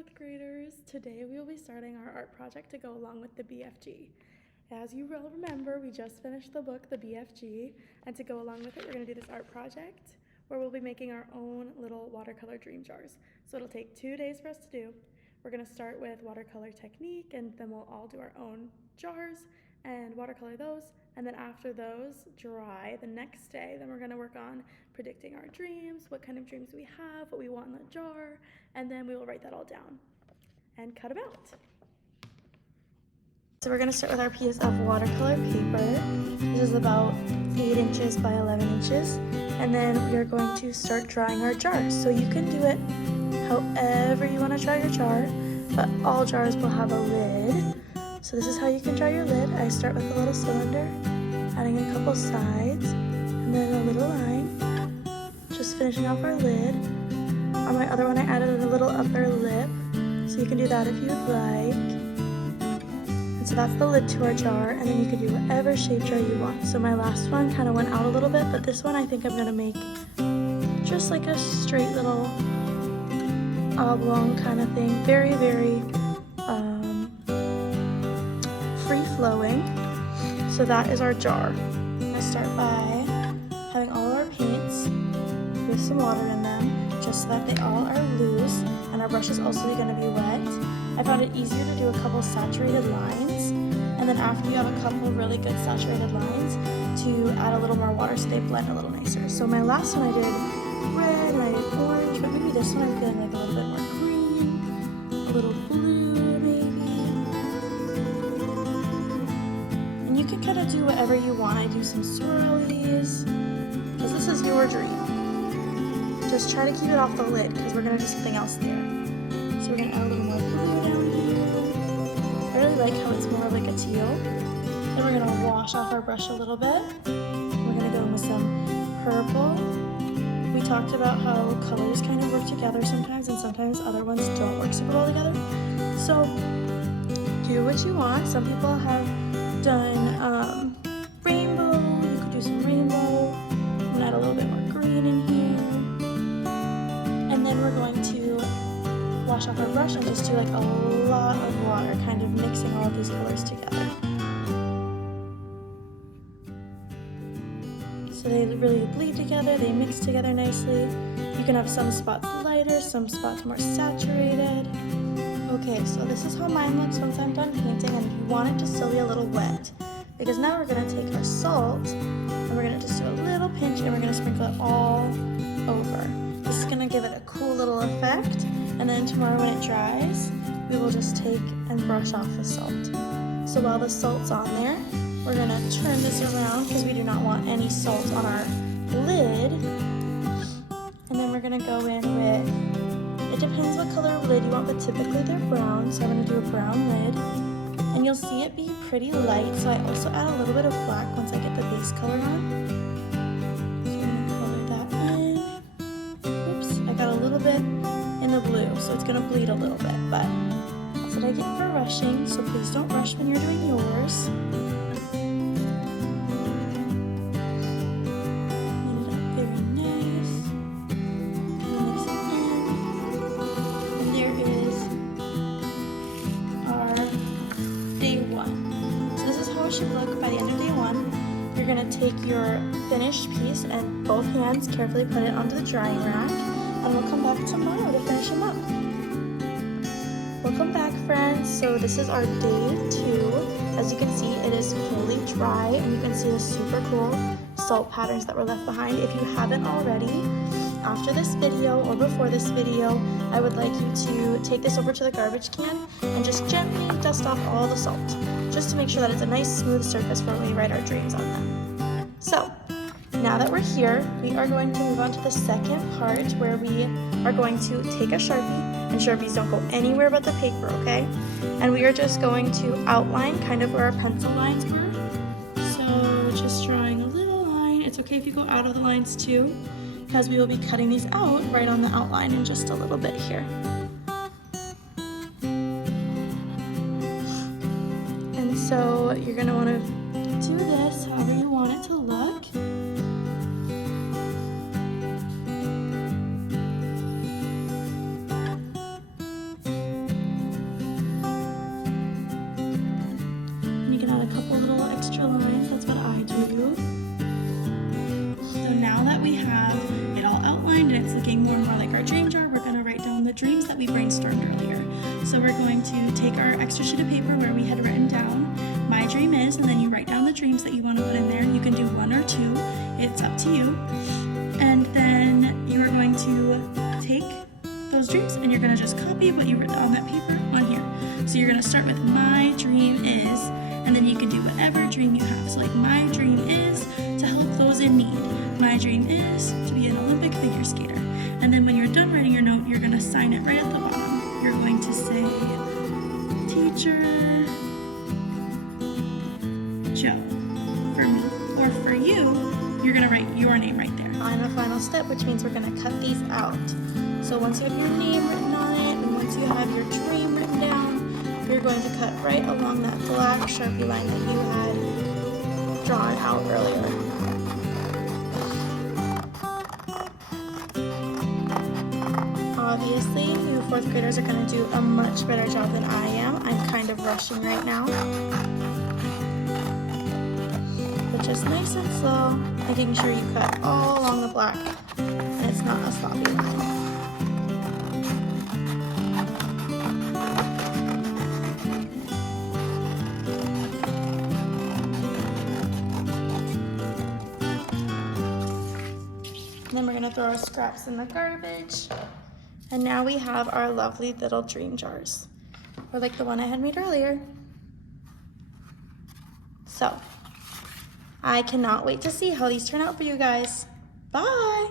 fourth graders. Today we will be starting our art project to go along with the BFG. As you will remember, we just finished the book, the BFG, and to go along with it, we're going to do this art project where we'll be making our own little watercolor dream jars. So it'll take 2 days for us to do. We're going to start with watercolor technique, and then we'll all do our own jars and watercolor those, and then after those dry the next day, then we're going to work on predicting our dreams, what kind of dreams we have, what we want in the jar, and then we will write that all down and cut them out. So we're going to start with our piece of watercolor paper. This is about 8 inches by 11 inches, and then we are going to start drawing our jars. So you can do it however you want to draw your jar, but all jars will have a lid. So this is how you can draw your lid. I start with a little cylinder, adding a couple sides, and then a little line, just finishing off our lid. On my other one, I added a little upper lip, so you can do that if you'd like. And so that's the lid to our jar, and then you can do whatever shape jar you want. So my last one kind of went out a little bit, but this one I think I'm going to make just like a straight little oblong kind of thing. Very, very free-flowing. So that is our jar. I'm going to start by having all of our paints with some water in them, just so that they all are loose, and our brush is also going to be wet. I found it easier to do a couple saturated lines, and then after you have a couple really good saturated lines, to add a little more water so they blend a little nicer. So my last one I did red and I did orange, but maybe this one I'm feeling like a little bit more green, a little blue maybe. And you can kind of do whatever you want. I do some swirlies, because this is your dream. Just try to keep it off the lid, because we're going to do something else there. So we're going to add a little more blue down here. I really like how it's more like a teal. Then we're going to wash off our brush a little bit. We're going to go in with some purple. We talked about how colors kind of work together sometimes, and sometimes other ones don't work super well together. So do what you want. Some people have done rainbow. You could do some rainbow. I'm going to add a little bit more green in here. And then we're going to wash off our brush and just do like a lot of water, kind of mixing all of these colors together. So they really bleed together, they mix together nicely. You can have some spots lighter, some spots more saturated. Okay, so this is how mine looks once I'm done painting, and you want it to still be a little wet, because now we're going to take our salt and we're going to just do a little pinch, and we're going to sprinkle it all over. This is going to give it a cool little effect, and then tomorrow when it dries, we will just take and brush off the salt. So while the salt's on there, we're going to turn this around, because we do not want any salt on our lid. And then we're going to go in with, it depends what color lid you want, but typically they're brown, so I'm going to do a brown lid. And you'll see it be pretty light, so I also add a little bit of black once I get the base color on. So I'm going to color that in. Oops, I got a little bit in the blue, so it's going to bleed a little bit, but that's what I get for rushing, so please don't rush when you're doing yours. Should look by the end of day 1. You're going to take your finished piece and both hands carefully put it onto the drying rack, and we'll come back tomorrow to finish them up. Welcome back, friends. So this is our day 2. As you can see, it is fully dry, and you can see the super cool salt patterns that were left behind. If you haven't already, after this video or before this video, I would like you to take this over to the garbage can and just gently dust off all the salt, just to make sure that it's a nice smooth surface for when we write our dreams on them. So now that we're here, we are going to move on to the second part, where we are going to take a Sharpie, and Sharpies don't go anywhere but the paper, okay? And we are just going to outline kind of where our pencil lines were. So just drawing a little line. It's okay if you go out of the lines too, because we will be cutting these out right on the outline in just a little bit here. And so you're going to want to do this however you want it to look. extra lines. That's what I do. So now that we have it all outlined and it's looking more and more like our dream jar, we're going to write down the dreams that we brainstormed earlier. So we're going to take our extra sheet of paper where we had written down my dream is, and then you write down the dreams that you want to put in there. You can do 1 or 2. It's up to you. And then you are going to take those dreams and you're going to just copy what you wrote on that paper on here. So you're going to start with my dream is, and then you can do whatever dream you have. So like my dream is to help those in need. My dream is to be an Olympic figure skater. And then when you're done writing your note, you're going to sign it right at the bottom. You're going to say, Teacher Joe, for me. Or for you, you're going to write your name right there. On the final step, which means we're going to cut these out. So once you have your name written on it, and once you have your dream written down, you're going to cut right along that black Sharpie line that you had drawn out earlier. Obviously, you 4th graders are going to do a much better job than I am. I'm kind of rushing right now. But just nice and slow, making sure you cut all along the black and it's not a sloppy line. And then we're going to throw our scraps in the garbage. And now we have our lovely little dream jars, or like the one I had made earlier. So, I cannot wait to see how these turn out for you guys. Bye!